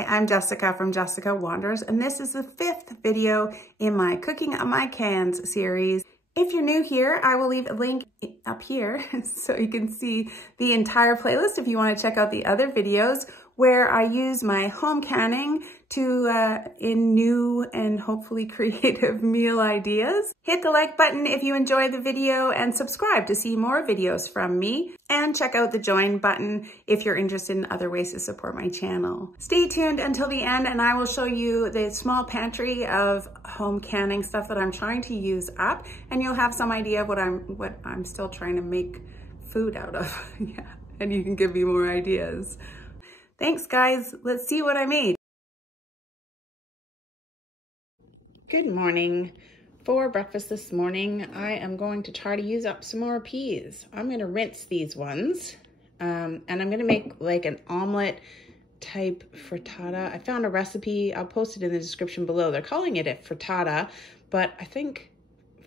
Hi, I'm Jessica from Jessica Wanders, and this is the 5th video in my Cooking on My Cans series. If you're new here, I will leave a link up here so you can see the entire playlist if you want to check out the other videos where I use my home canning to in new and hopefully creative meal ideas. Hit the like button if you enjoyed the video and subscribe to see more videos from me, and check out the join button if you're interested in other ways to support my channel. Stay tuned until the end and I will show you the small pantry of home canning stuff that I'm trying to use up, and you'll have some idea of what I'm still trying to make food out of. Yeah, and you can give me more ideas. Thanks guys, let's see what I made. Good morning. For breakfast this morning, I am going to try to use up some more peas. I'm going to rinse these ones, and I'm going to make like an omelet type frittata. I found a recipe, I'll post it in the description below. They're calling it a frittata, but I think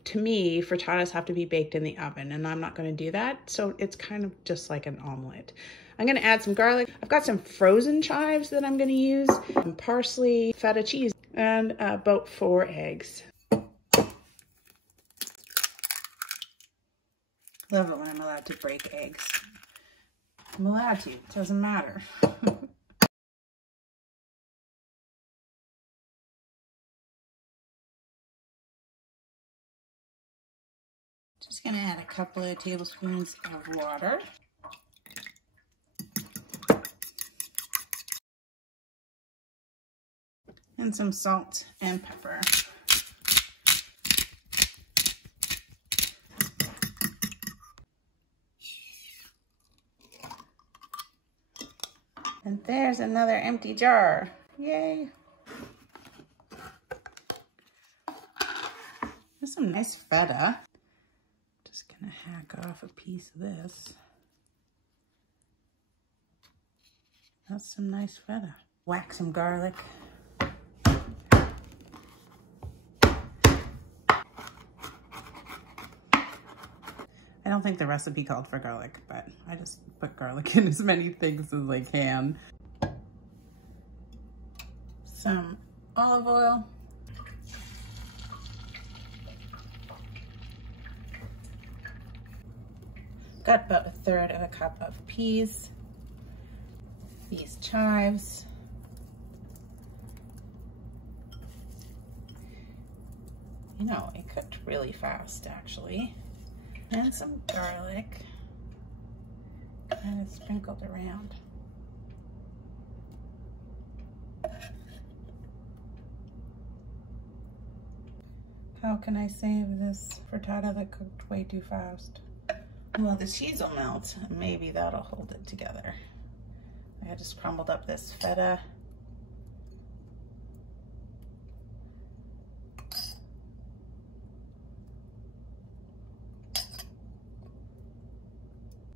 to me, frittatas have to be baked in the oven, and I'm not going to do that. So it's kind of just like an omelet. I'm going to add some garlic. I've got some frozen chives that I'm going to use, some parsley, feta cheese, and about 4 eggs. Love it when I'm allowed to break eggs. I'm allowed to, it doesn't matter. Just gonna add a couple of tablespoons of water. And some salt and pepper. And there's another empty jar. Yay! There's some nice feta. Just gonna hack off a piece of this. That's some nice feta. Whack some garlic. I don't think the recipe called for garlic, but I just put garlic in as many things as I can. Some olive oil. Got about 1/3 of a cup of peas. These chives. You know, it cooked really fast actually. And some garlic, kind of sprinkled around. How can I save this frittata that cooked way too fast? Well, the cheese will melt, and maybe that'll hold it together. I just crumbled up this feta.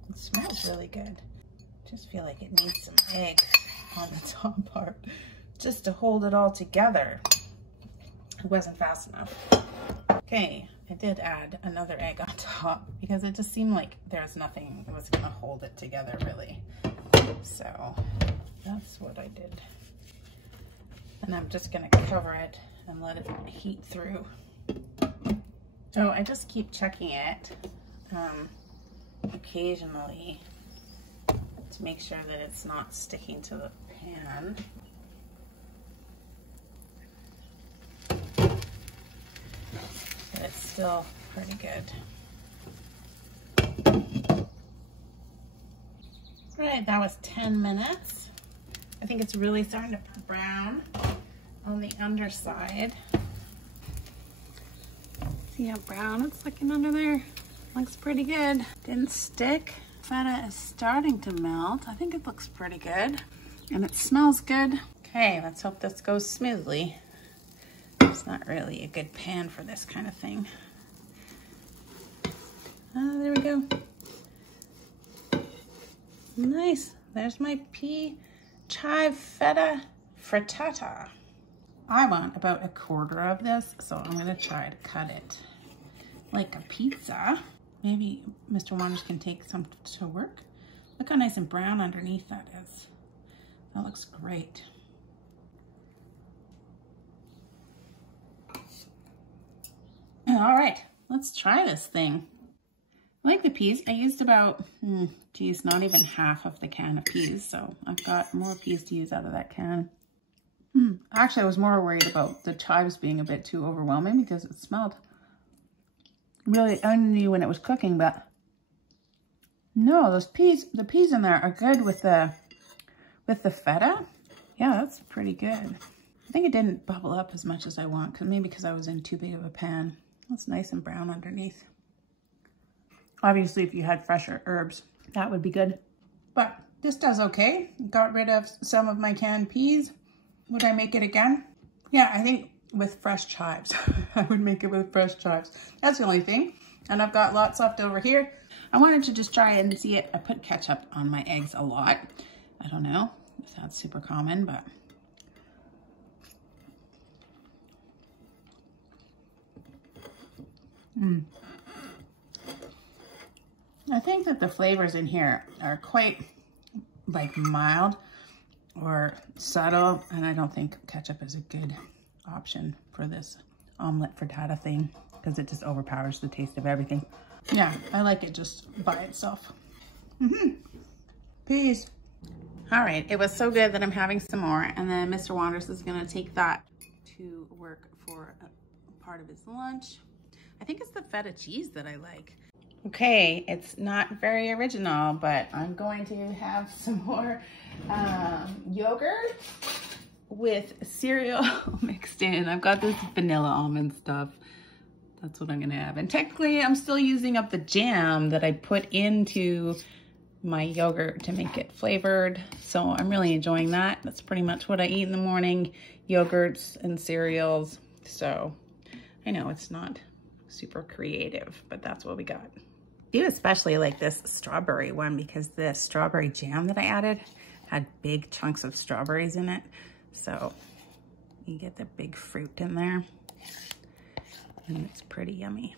It smells really good. Just feel like it needs some eggs on the top part just to hold it all together. It wasn't fast enough. Okay, I did add another egg on top because it just seemed like there's nothing that was gonna hold it together really. So that's what I did. And I'm just gonna cover it and let it heat through. So I just keep checking it occasionally to make sure that it's not sticking to the pan. But it's still pretty good. All right, that was 10 minutes. I think it's really starting to brown on the underside. See how brown it's looking under there? Looks pretty good. Didn't stick. Feta is starting to melt. I think it looks pretty good. And it smells good. Okay, let's hope this goes smoothly. It's not really a good pan for this kind of thing. There we go. Nice. There's my pea chive feta frittata. I want about 1/4 of this, so I'm gonna try to cut it like a pizza. Maybe Mr. Wonders can take some to work. Look how nice and brown underneath that is. That looks great. All right, let's try this thing. I like the peas. I used about, geez, not even half of the can of peas. So I've got more peas to use out of that can. Actually, I was more worried about the chives being a bit too overwhelming because it smelled really oniony when it was cooking, but no, those peas, the peas in there are good with the feta. Yeah, that's pretty good. I think it didn't bubble up as much as I want, maybe because I was in too big of a pan. It's nice and brown underneath. Obviously, if you had fresher herbs, that would be good. But this does okay. Got rid of some of my canned peas. Would I make it again? Yeah, I think with fresh chives. I would make it with fresh chives. That's the only thing. And I've got lots left over here. I wanted to just try and see it. I put ketchup on my eggs a lot. I don't know if that's super common, but I think that the flavors in here are quite like mild or subtle, and I don't think ketchup is a good option for this omelet frittata thing because it just overpowers the taste of everything. Yeah, I like it just by itself. Peas. All right, it was so good that I'm having some more, and then Mr. Wanders is gonna take that to work for a part of his lunch. I think it's the feta cheese that I like. Okay, it's not very original, but I'm going to have some more yogurt with cereal mixed in. I've got this vanilla almond stuff. That's what I'm gonna have. And technically I'm still using up the jam that I put into my yogurt to make it flavored. So I'm really enjoying that. That's pretty much what I eat in the morning, yogurts and cereals. So I know it's not super creative, but that's what we got. I do especially like this strawberry one because the strawberry jam that I added had big chunks of strawberries in it. So you get the big fruit in there and it's pretty yummy.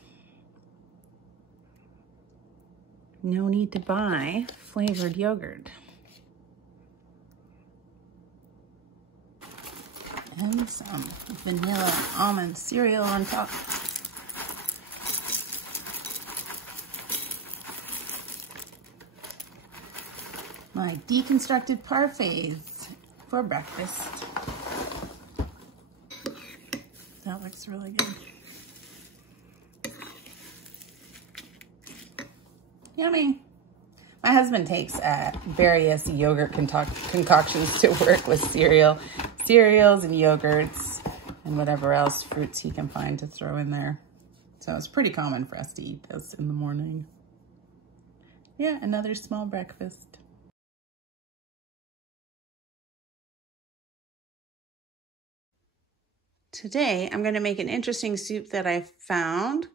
No need to buy flavored yogurt. And some vanilla almond cereal on top. My deconstructed parfaits for breakfast. That looks really good. Yummy. My husband takes various yogurt concoctions to work with cereals and yogurts and whatever else fruits he can find to throw in there. So it's pretty common for us to eat this in the morning. Yeah, another small breakfast. Today, I'm going to make an interesting soup that I found.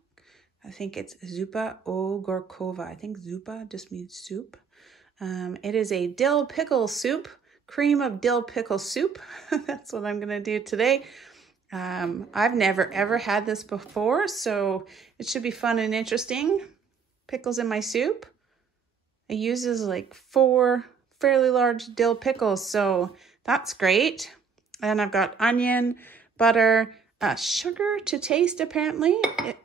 I think it's zupa ogorkova. I think zupa just means soup. It is a dill pickle soup, cream of dill pickle soup. That's what I'm going to do today. I've never ever had this before, so it should be fun and interesting. Pickles in my soup. It uses like 4 fairly large dill pickles, so that's great. And I've got onion, butter, sugar to taste apparently,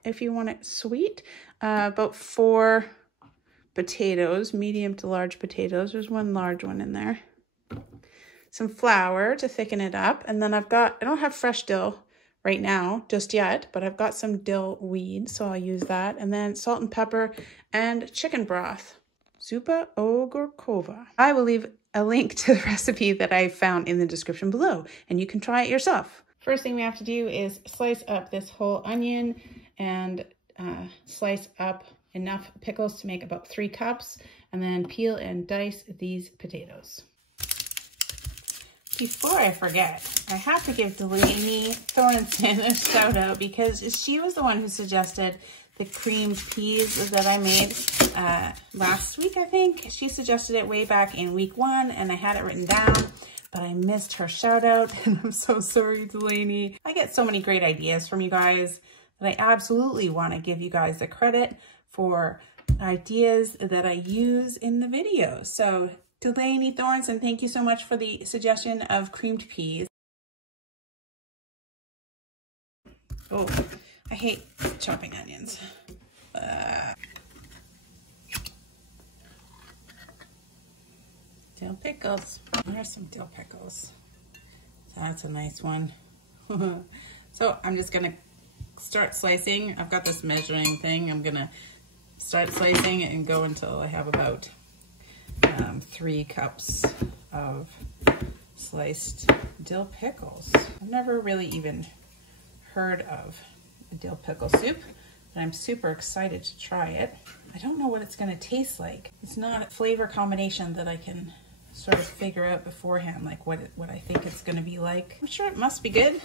if you want it sweet. About 4 potatoes, medium to large potatoes. There's 1 large one in there. Some flour to thicken it up. And then I don't have fresh dill right now, just yet, but I've got some dill weed, so I'll use that. And then salt and pepper and chicken broth. Zupa ogorkova. I will leave a link to the recipe that I found in the description below, and you can try it yourself. First thing we have to do is slice up this whole onion and slice up enough pickles to make about 3 cups, and then peel and dice these potatoes. Before I forget, I have to give Delaney Thornton a shout out because she was the one who suggested the creamed peas that I made last week, I think. She suggested it way back in week 1 and I had it written down, but I missed her shout out and I'm so sorry, Delaney. I get so many great ideas from you guys that I absolutely want to give you guys the credit for ideas that I use in the video. So Delaney Thornton, thank you so much for the suggestion of creamed peas. Oh, I hate chopping onions. Dill pickles. There's some dill pickles. That's a nice one. So I'm just gonna start slicing. I've got this measuring thing. I'm gonna start slicing and go until I have about 3 cups of sliced dill pickles. I've never really even heard of a dill pickle soup, but I'm super excited to try it. I don't know what it's gonna taste like. It's not a flavor combination that I can sort of figure out beforehand, like what I think it's gonna be like. I'm sure it must be good.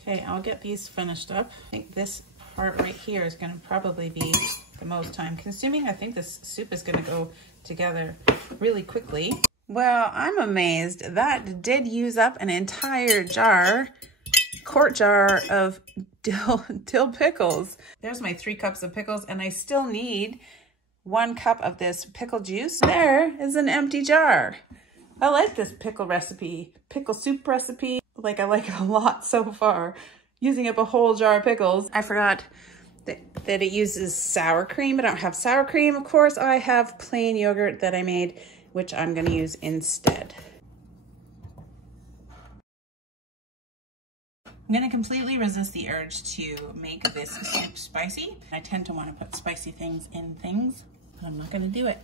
Okay, I'll get these finished up. I think this part right here is gonna probably be the most time consuming. I think this soup is gonna go together really quickly. Well, I'm amazed. That did use up an entire quart jar of dill pickles. There's my 3 cups of pickles, and I still need 1 cup of this pickle juice. There is an empty jar. I like this pickle recipe, pickle soup recipe. Like, I like it a lot so far. Using up a whole jar of pickles. I forgot that it uses sour cream, but I don't have sour cream. Of course, I have plain yogurt that I made, which I'm gonna use instead. I'm gonna completely resist the urge to make this soup spicy. I tend to wanna put spicy things in things, but I'm not gonna do it.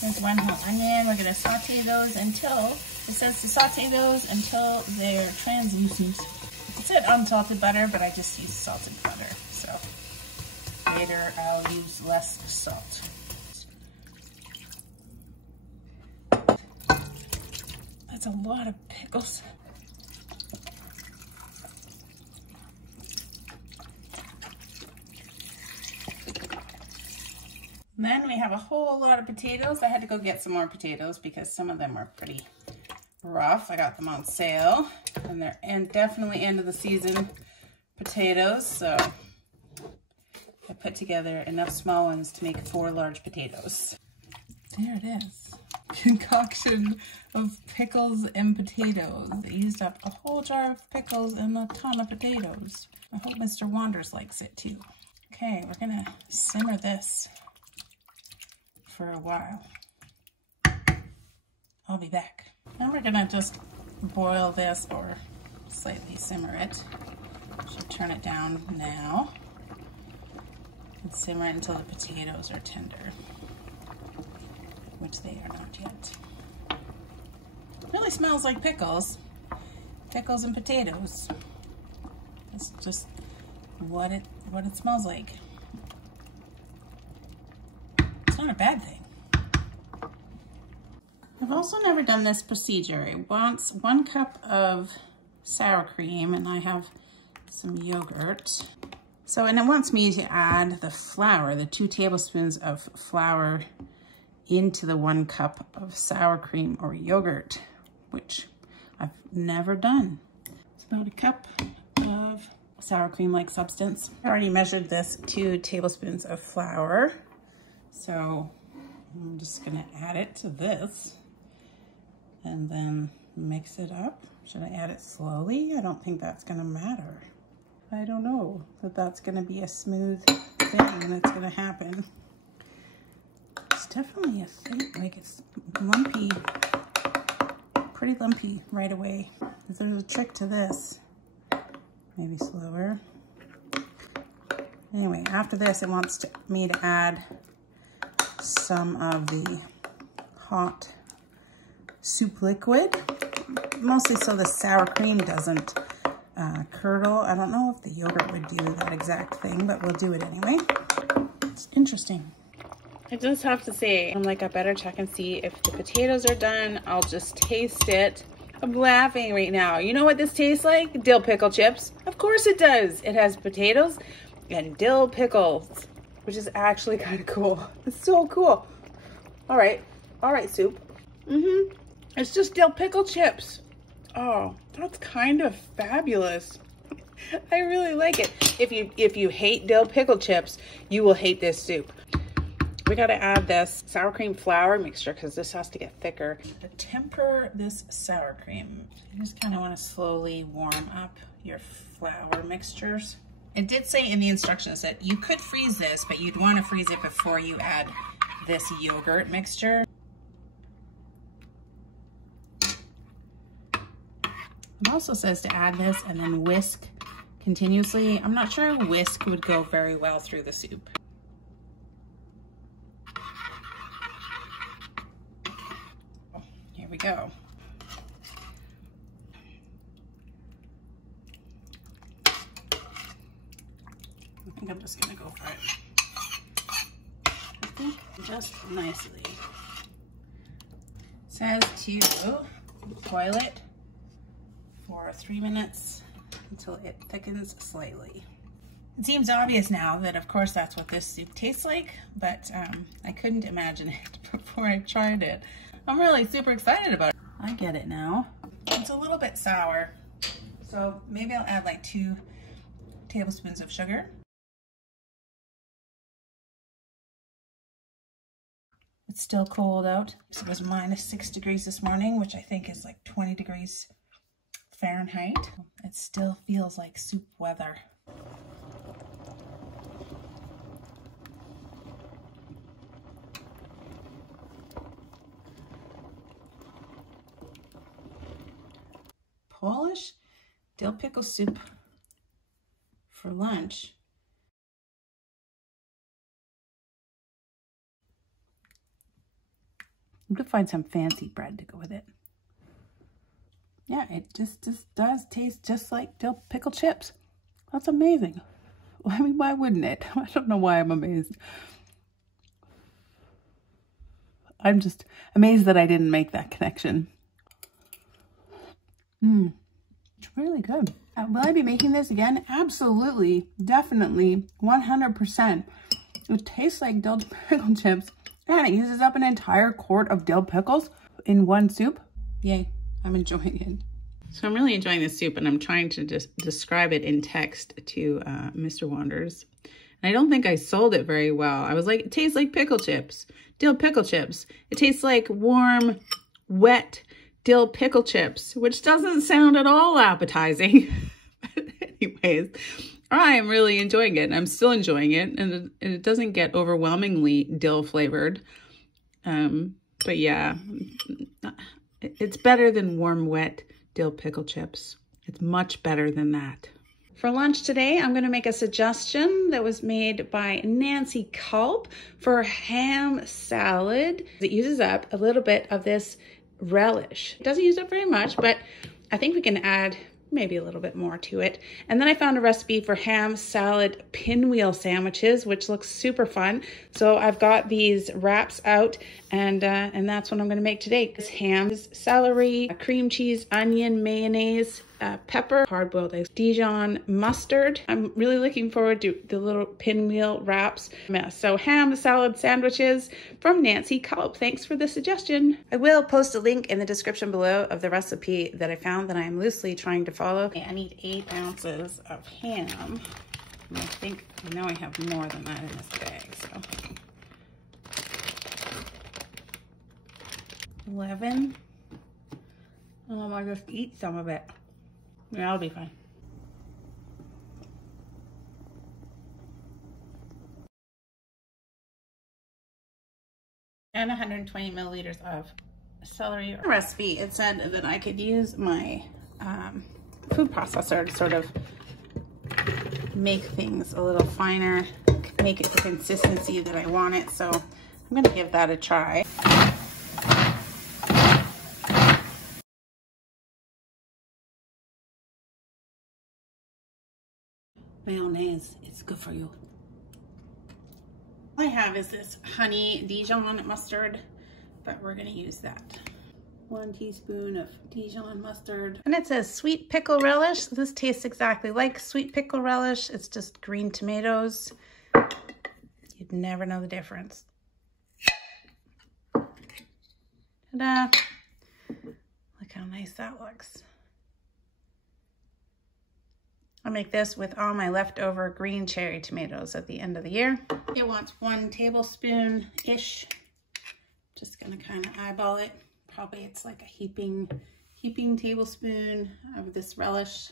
There's 1 whole onion. We're gonna saute those until, it says to saute those until they're translucent. It said unsalted butter, but I just use salted butter, so later I'll use less salt. That's a lot of pickles. Then we have a whole lot of potatoes. I had to go get some more potatoes because some of them were pretty rough. I got them on sale, and they're definitely end of the season potatoes, so I put together enough small ones to make 4 large potatoes. There it is. Concoction of pickles and potatoes. They used up a whole jar of pickles and a ton of potatoes. I hope Mr. Wanders likes it too. Okay, we're gonna simmer this for a while. I'll be back. Now we're gonna just boil this or slightly simmer it. Should turn it down now and simmer it until the potatoes are tender, which they are not yet. It really smells like pickles. Pickles and potatoes. It's just what it smells like. It's not a bad thing. I've also never done this procedure. It wants 1 cup of sour cream, and I have some yogurt. So, and it wants me to add the flour, the 2 tablespoons of flour into the 1 cup of sour cream or yogurt, which I've never done. It's about 1 cup of sour cream-like substance. I already measured this 2 tablespoons of flour. So I'm just gonna add it to this and then mix it up. Should I add it slowly? I don't think that's gonna matter. I don't know that that's gonna be a smooth thing that's gonna happen. It's definitely a thing, like it's lumpy, pretty lumpy right away. There's a trick to this. Maybe slower. Anyway, after this, it wants me to add some of the hot soup liquid, mostly so the sour cream doesn't curdle. I don't know if the yogurt would do that exact thing, but we'll do it anyway. It's interesting. I just have to say, I'm like, I better check and see if the potatoes are done. I'll just taste it. I'm laughing right now. You know what this tastes like? Dill pickle chips. Of course it does. It has potatoes and dill pickles, which is actually kind of cool. It's so cool. All right, soup. It's just dill pickle chips. Oh, that's kind of fabulous. I really like it. If you hate dill pickle chips, you will hate this soup. We got to add this sour cream flour mixture because this has to get thicker. To temper this sour cream, you just kind of want to slowly warm up your flour mixtures. It did say in the instructions that you could freeze this, but you'd want to freeze it before you add this yogurt mixture. It also says to add this and then whisk continuously. I'm not sure a whisk would go very well through the soup. Oh, here we go. I think I'm just gonna go for it. I think just nicely. It says to boil it for 3 minutes until it thickens slightly. It seems obvious now that of course that's what this soup tastes like, but I couldn't imagine it before I tried it. I'm really super excited about it. I get it now. It's a little bit sour, so maybe I'll add like 2 tablespoons of sugar. It's still cold out. So it was -6 degrees this morning, which I think is like 20 degrees Fahrenheit. It still feels like soup weather. Polish dill pickle soup for lunch. I'm gonna find some fancy bread to go with it. Yeah, it just does taste just like dill pickle chips. That's amazing. I mean, why wouldn't it? I don't know why I'm amazed. I'm just amazed that I didn't make that connection. It's really good. Will I be making this again? Absolutely, definitely, 100%. It tastes like dill pickle chips, and it uses up an entire quart of dill pickles in one soup. Yay, I'm enjoying it. So I'm really enjoying this soup, and I'm trying to just describe it in text to Mr. Wanders. And I don't think I sold it very well. I was like, it tastes like pickle chips, dill pickle chips. It tastes like warm, wet dill pickle chips, which doesn't sound at all appetizing. But anyways, I am really enjoying it, and I'm still enjoying it, and it doesn't get overwhelmingly dill flavored. But yeah, it's better than warm, wet dill pickle chips. It's much better than that. For lunch today, I'm going to make a suggestion that was made by Nancy Culp for ham salad. It uses up a little bit of this relish. It doesn't use up very much, but I think we can add maybe a little bit more to it. And then I found a recipe for ham salad pinwheel sandwiches, which looks super fun. So I've got these wraps out, and that's what I'm going to make today. It's ham, celery, cream cheese, onion, mayonnaise, pepper, hard-boiled eggs, Dijon mustard. I'm really looking forward to the little pinwheel wraps. So ham salad sandwiches from Nancy Culp. Thanks for the suggestion. I will post a link in the description below of the recipe that I found that I am loosely trying to follow. Okay, I need 8 ounces of ham. And I know I have more than that in this bag, so. 11. Oh, I'll just eat some of it. Yeah, I'll be fine. And 120 milliliters of celery. The recipe, it said that I could use my food processor to sort of make things a little finer, make it the consistency that I want it. So I'm gonna give that a try. Mayonnaise, it's good for you. All I have is this honey Dijon mustard, but we're gonna use that. 1 teaspoon of Dijon mustard. And it says sweet pickle relish. This tastes exactly like sweet pickle relish. It's just green tomatoes. You'd never know the difference. Ta-da! Look how nice that looks. I'll make this with all my leftover green cherry tomatoes at the end of the year. It wants 1 tablespoon-ish. Just gonna kind of eyeball it. Probably it's like a heaping tablespoon of this relish.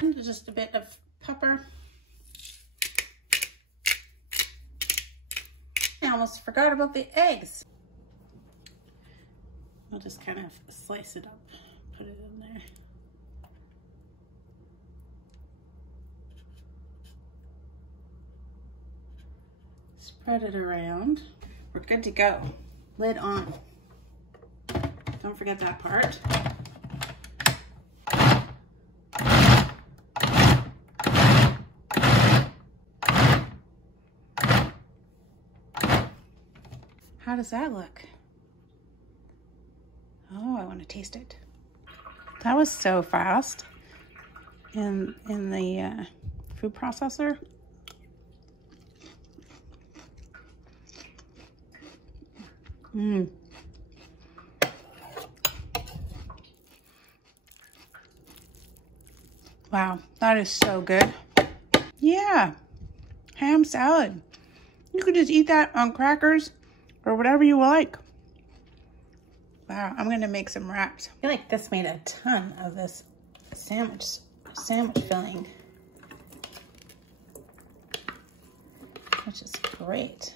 And just a bit of pepper. I almost forgot about the eggs. I'll just kind of slice it up, put it in there. Spread it around. We're good to go. Lid on. Don't forget that part. How does that look? Oh, I want to taste it. That was so fast in the food processor. Wow, that is so good. Yeah, ham salad. You could just eat that on crackers or whatever you like. Wow, I'm gonna make some wraps. I feel like this made a ton of this sandwich filling, which is great.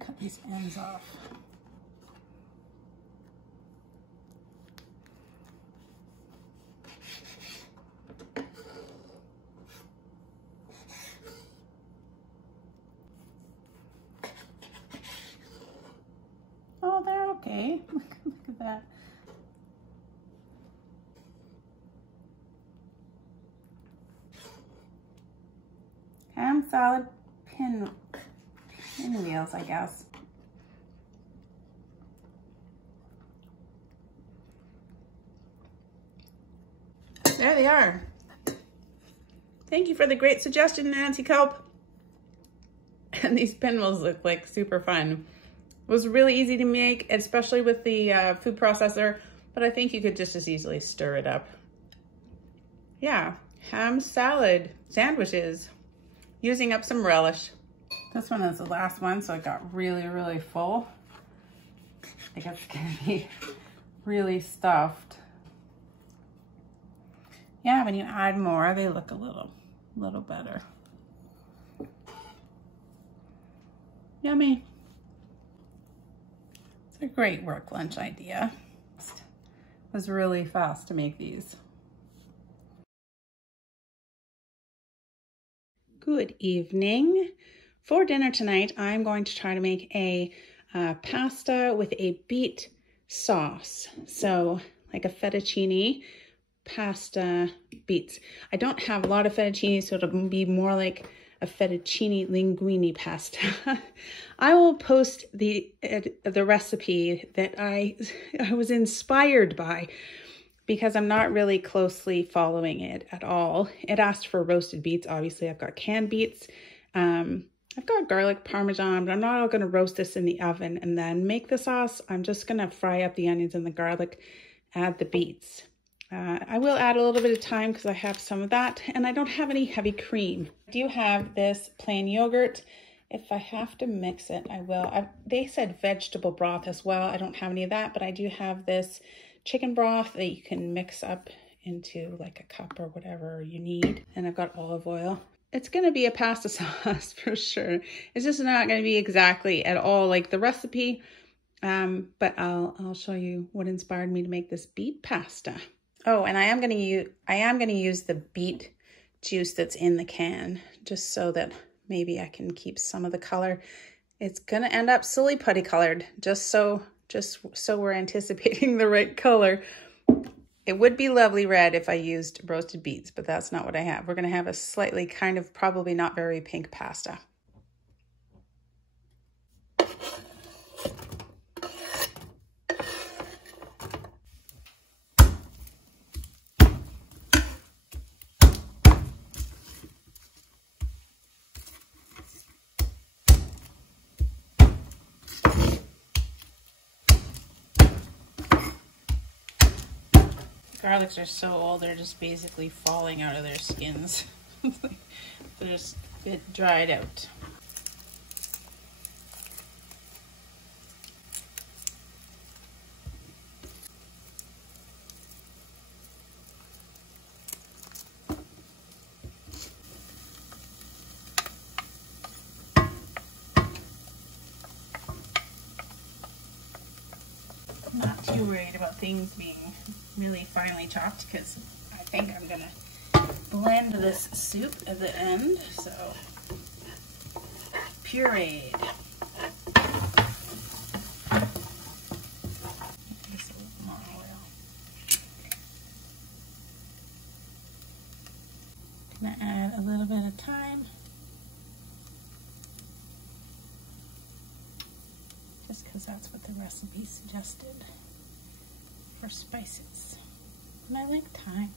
Cut these ends off. Oh, they're okay. Look at that. Ham salad pinwheels, I guess. There they are. Thank you for the great suggestion, Nancy Kelp. And these pinwheels look like super fun. It was really easy to make, especially with the food processor, but I think you could just as easily stir it up. Yeah, ham salad sandwiches using up some relish. This one is the last one, so it got really, really full. I think it's gonna be really stuffed. Yeah, when you add more, they look a little better. Yummy. It's a great work lunch idea. It was really fast to make these. Good evening. For dinner tonight, I'm going to try to make a pasta with a beet sauce. So like a fettuccine pasta beets. I don't have a lot of fettuccine, so it'll be more like a fettuccine linguine pasta. I will post the recipe that I was inspired by, because I'm not really closely following it at all. It asked for roasted beets. Obviously, I've got canned beets. I've got garlic parmesan, but I'm not going to roast this in the oven and then make the sauce. I'm just going to fry up the onions and the garlic, add the beets. I will add a little bit of thyme because I have some of that, and I don't have any heavy cream. I do have this plain yogurt. If I have to mix it, I will. They said vegetable broth as well. I don't have any of that, but I do have this chicken broth that you can mix up into like a cup or whatever you need. And I've got olive oil. It's going to be a pasta sauce for sure. It's just not going to be exactly at all like the recipe, but I'll show you what inspired me to make this beet pasta. Oh, and I am going to use the beet juice that's in the can, just so that maybe I can keep some of the color. It's going to end up silly putty colored, just so just so we're anticipating the right color. It would be lovely red if I used roasted beets, but that's not what I have. We're gonna have a slightly kind of probably not very pink pasta. Garlics are so old, they're just basically falling out of their skins. They're just a bit dried out. I'm not too worried about things being really finely chopped because I think I'm gonna blend this soup at the end. So pureed. Just a little more oil. Gonna add a little bit of thyme. Just because that's what the recipe suggested for spices. And I like thyme.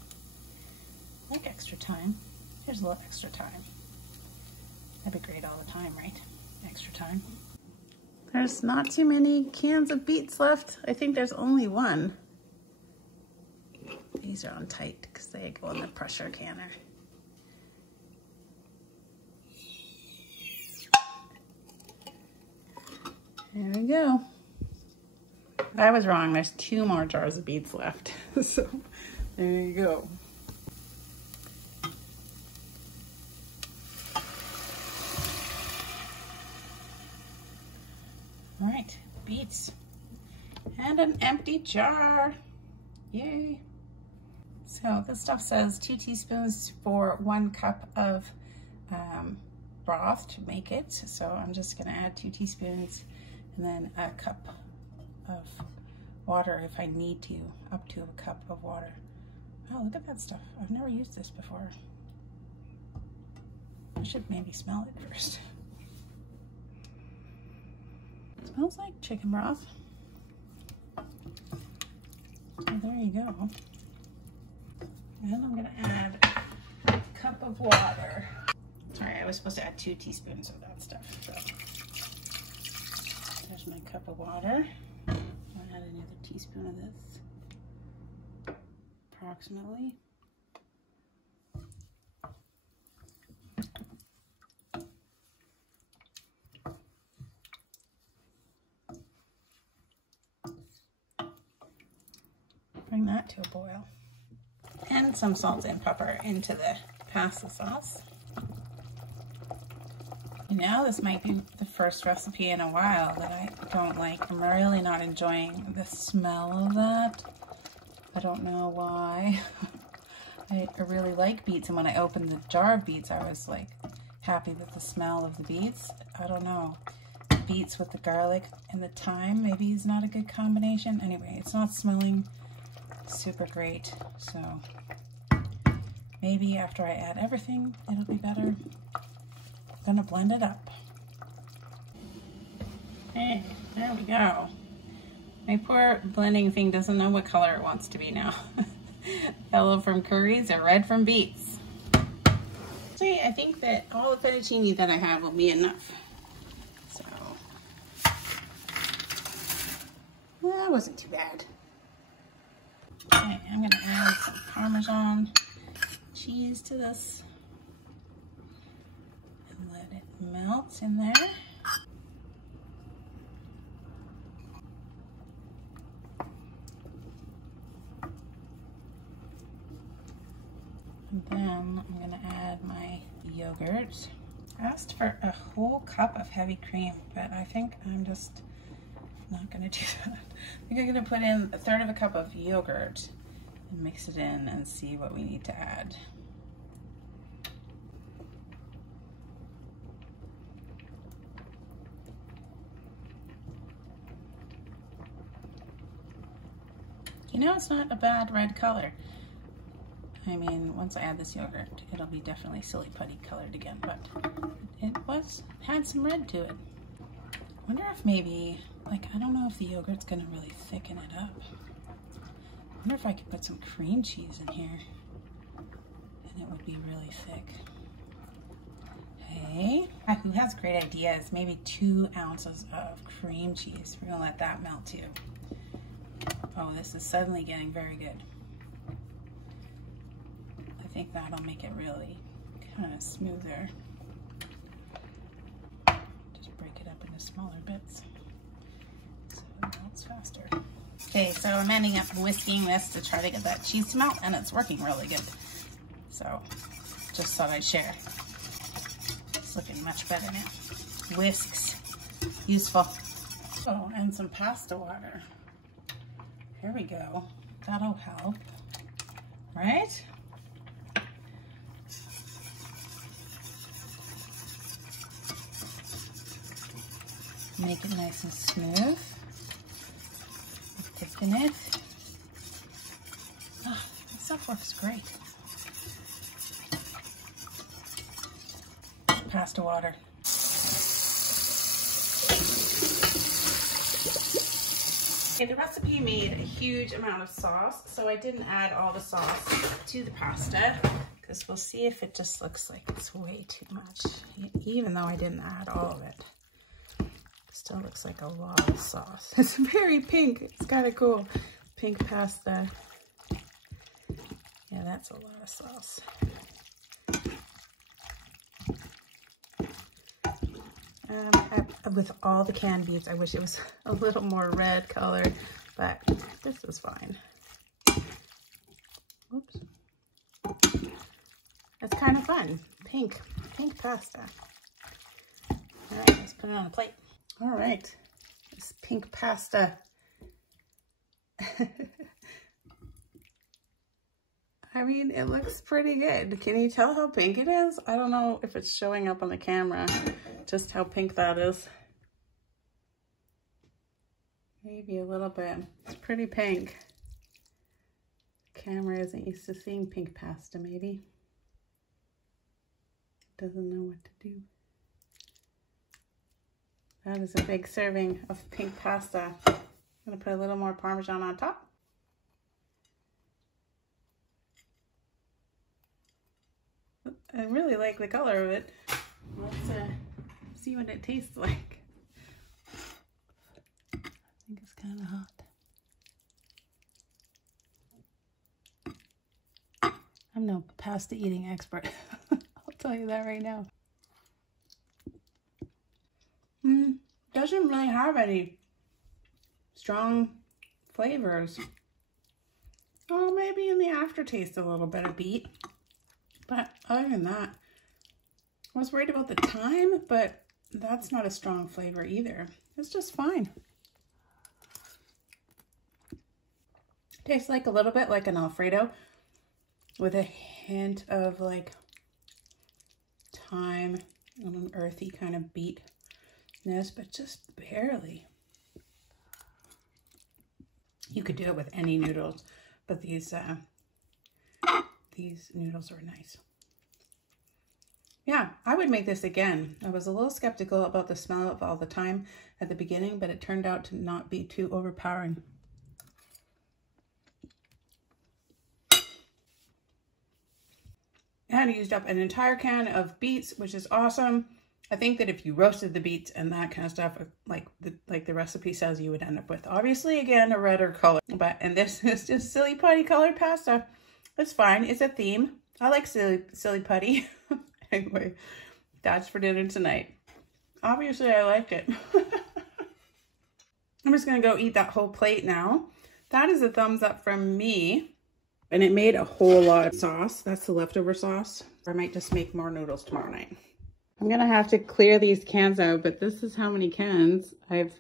I like extra thyme. Here's a little extra thyme. That'd be great all the time, right? Extra thyme. There's not too many cans of beets left. I think there's only one. These are on tight because they go in the pressure canner. There we go. I was wrong. There's 2 more jars of beets left. So there you go. All right, beets and an empty jar. Yay. So this stuff says 2 teaspoons for 1 cup of broth to make it. So I'm just gonna add 2 teaspoons and then a cup of water if I need to, up to a cup of water. Oh, look at that stuff. I've never used this before. I should maybe smell it first. It smells like chicken broth. So there you go. And I'm gonna add a cup of water. Sorry, I was supposed to add 2 teaspoons of that stuff. So there's my cup of water. I'll add another teaspoon of this, approximately. Bring that to a boil. And some salt and pepper into the pasta sauce. Now this might be the first recipe in a while that I don't like. I'm really not enjoying the smell of that. I don't know why. I really like beets, and when I opened the jar of beets, I was like happy with the smell of the beets. I don't know. Beets with the garlic and the thyme maybe is not a good combination. Anyway, it's not smelling super great, so maybe after I add everything, it'll be better. I'm gonna blend it up. Hey, there we go. My poor blending thing doesn't know what color it wants to be now. Yellow from curries or red from beets. See, I think that all the fettuccine that I have will be enough. So, well, that wasn't too bad. Okay, I'm gonna add some Parmesan cheese to this. Let it melt in there. And then I'm gonna add my yogurt. I asked for a whole cup of heavy cream, but I think I'm just not gonna do that. I think I'm gonna put in 1/3 of a cup of yogurt and mix it in and see what we need to add. You know, it's not a bad red color. I mean, once I add this yogurt, it'll be definitely silly putty colored again, but it had some red to it. I wonder if maybe, like, I don't know if the yogurt's gonna really thicken it up. I wonder if I could put some cream cheese in here and it would be really thick. Okay, who has great ideas? Maybe 2 ounces of cream cheese. We're gonna let that melt too. Oh, this is suddenly getting very good. I think that'll make it really kind of smoother. Just break it up into smaller bits so it melts faster. Okay, so I'm ending up whisking this to try to get that cheese to melt, and it's working really good. So just thought I'd share. It's looking much better now. Whisks, useful. Oh, and some pasta water. Here we go. That'll help, right? Make it nice and smooth. Thicken it. Oh, this stuff works great. Pasta water. Okay, the recipe made a huge amount of sauce, so I didn't add all the sauce to the pasta because we'll see if it just looks like it's way too much, even though I didn't add all of it. Still looks like a lot of sauce. It's very pink. It's kind of cool. Pink pasta. Yeah, that's a lot of sauce. With all the canned beets, I wish it was a little more red color, but this is fine. Oops. That's kind of fun. Pink pasta. All right, let's put it on a plate. All right, this pink pasta. I mean, it looks pretty good. Can you tell how pink it is? I don't know if it's showing up on the camera, just how pink that is. Maybe a little bit. It's pretty pink. The camera isn't used to seeing pink pasta, maybe. It doesn't know what to do. That is a big serving of pink pasta. I'm gonna put a little more Parmesan on top. I really like the color of it. Let's see what it tastes like. I think it's kind of hot. I'm no pasta eating expert. I'll tell you that right now. Doesn't really have any strong flavors. Oh, maybe in the aftertaste a little bit of beet. But other than that, I was worried about the thyme, but that's not a strong flavor either. It's just fine. Tastes like a little bit like an Alfredo with a hint of like thyme and an earthy kind of beetness, but just barely. You could do it with any noodles, but these noodles are nice. Yeah, I would make this again. I was a little skeptical about the smell of all the thyme at the beginning, but it turned out to not be too overpowering. And I used up an entire can of beets, which is awesome. I think that if you roasted the beets and that kind of stuff, like the recipe says, you would end up with, obviously, again, a redder color. And this is just silly putty colored pasta. It's fine. It's a theme. I like silly putty. Anyway, that's for dinner tonight. Obviously, I liked it. I'm just going to go eat that whole plate now. That is a thumbs up from me. And it made a whole lot of sauce. That's the leftover sauce. I might just make more noodles tomorrow night. I'm going to have to clear these cans out, but this is how many cans I've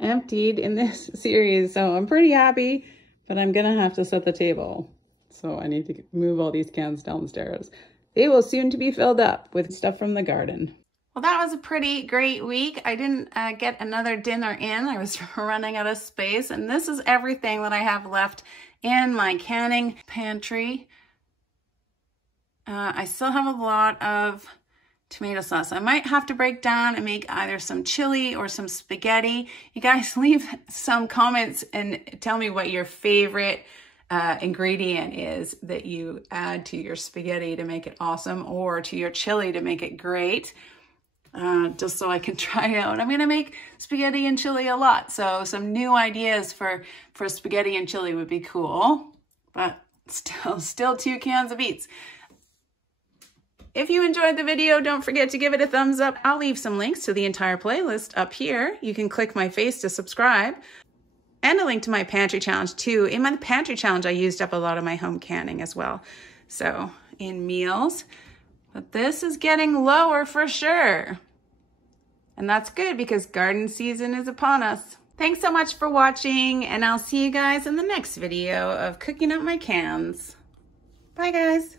emptied in this series. So I'm pretty happy, but I'm going to have to set the table. So I need to move all these cans downstairs. They will soon to be filled up with stuff from the garden. Well, that was a pretty great week. I didn't get another dinner in. I was running out of space, and this is everything that I have left in my canning pantry. I still have a lot of tomato sauce. I might have to break down and make either some chili or some spaghetti. You guys leave some comments and tell me what your favorite ingredient is that you add to your spaghetti to make it awesome, or to your chili to make it great. Just so I can try out. I'm gonna make spaghetti and chili a lot, so some new ideas for spaghetti and chili would be cool, but still 2 cans of eats. If you enjoyed the video, don't forget to give it a thumbs up. I'll leave some links to the entire playlist up here. You can click my face to subscribe, and a link to my pantry challenge too. In my pantry challenge, I used up a lot of my home canning as well, so in meals. But this is getting lower for sure. And that's good because garden season is upon us. Thanks so much for watching, and I'll see you guys in the next video of cooking up my cans. Bye guys.